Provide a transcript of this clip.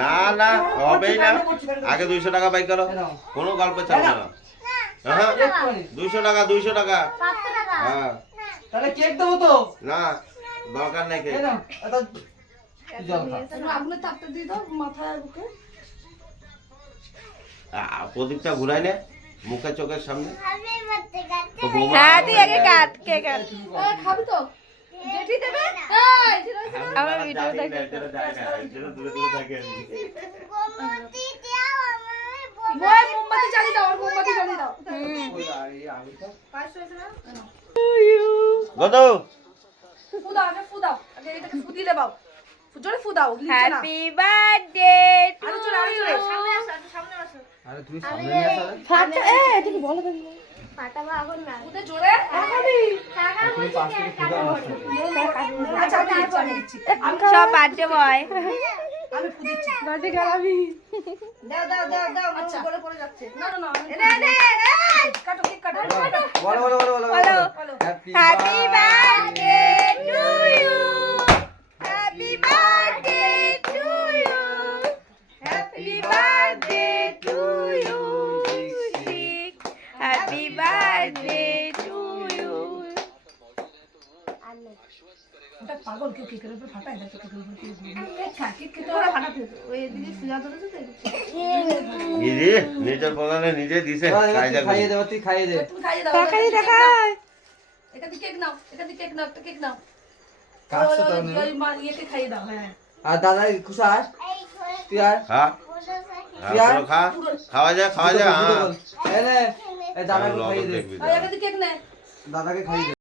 না না হবেই না, আগে 200 টাকা বাই করো, কোনো গল্প চালবে না। হ্যাঁ 200 টাকা 200 টাকা। হ্যাঁ তাহলে কেক দেবো তো? না দরকার নেই কেক। আগুনের তাপটা দিয়ে দাও মাথায় বুকে। প্রদীপটা ঘুরাই নে মুখে চোখের সামনে। হ্যাঁ তুই আগে কাট, কে কাট। খাবি তো? জেঠি দেবে? আমার ভিডিও দেখে মোমবাতি জ্বালিয়ে দাও, মোমবাতি জ্বালিয়ে দাও। গদু ফু দাও, আগে ফু দাও, আগে এটাকে ফু দিয়ে দাও। জোরে ফু দাও, নিচে না। হ্যাপি বার্থডে টু আরে চলে, আরে চলে, ইউ। সামনে আসো, একটু সামনে আসো। আরে তুমি সামনে নিয়ে আসো। ফাটা তুমি বলো তুমি। ফুদে জোরে আগাবি। তুমি পাশ থেকে খুঁজে আনো। আচ্ছা আমি তারপরে দিচ্ছি। সব বার্থডে বয়। আমি ফু দিচ্ছি। বার্থডে গালাবি। দাও দাও দাও দাও, আচ্ছা বলে পড়ে যাচ্ছে। না না না, কাটো কেক কাটো। বলো বলো বলো বলো বলো। বলো। Happy birthday to you. Happy birthday to you. Happy birthday to you. Happy birthday to you. ওটা পাগল, কেউ কেকের উপর ফাটায় না, কেকের উপর কেউ কেক খায়, কেক খেতে ওরা ফাটাতে হতো। ওই দিদি সুজা ধরেছে তো দিদি নিজের প্রধানে নিজে দিছে কায়দা করে। খাইয়ে দেবো, তুই খাইয়ে দে। তুমি খাইয়ে দাও। তাকাই দেখাই। এখান থেকে কেক নাও, এখান থেকে কেক নাও, একটা কেক নাও। কাটছো তো আমি। ওই মা ইয়েকে খাইয়ে দাও। হ্যাঁ আর দাদা খুশা আর তুই আর হ্যাঁ পুরো খা, খাওয়া যায় খাওয়া যায়। হ্যাঁ এই নে, এই দাদাকে খাইয়ে দে। দেখবি ওই এখান থেকে কেক নে। দাদাকে খাইয়ে দে।